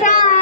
Bye.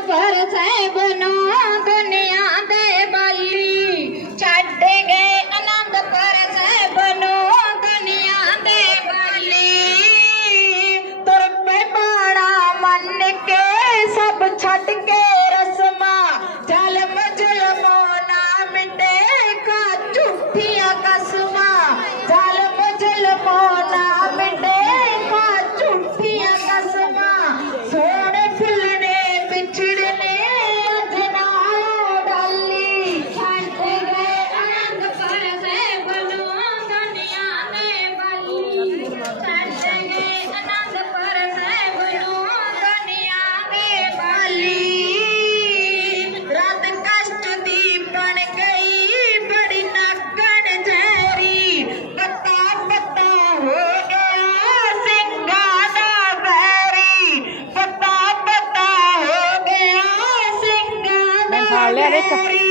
ਪਰ ਸਹਿਬ ਨੂੰ ਦੁਨੀਆ ਦੇ ਬਾਲੀ ਛੱਡ ਗਏ ਆਨੰਦ ਪਰ ਸਹਿਬ ਨੂੰ ਦੁਨੀਆ ਦੇ ਬਾਲੀ ਤੁਰ ਪੇ ਬਾਣਾ ਮੰਨ ਕੇ ਸਭ ਛੱਡ ਕੇ hablar de.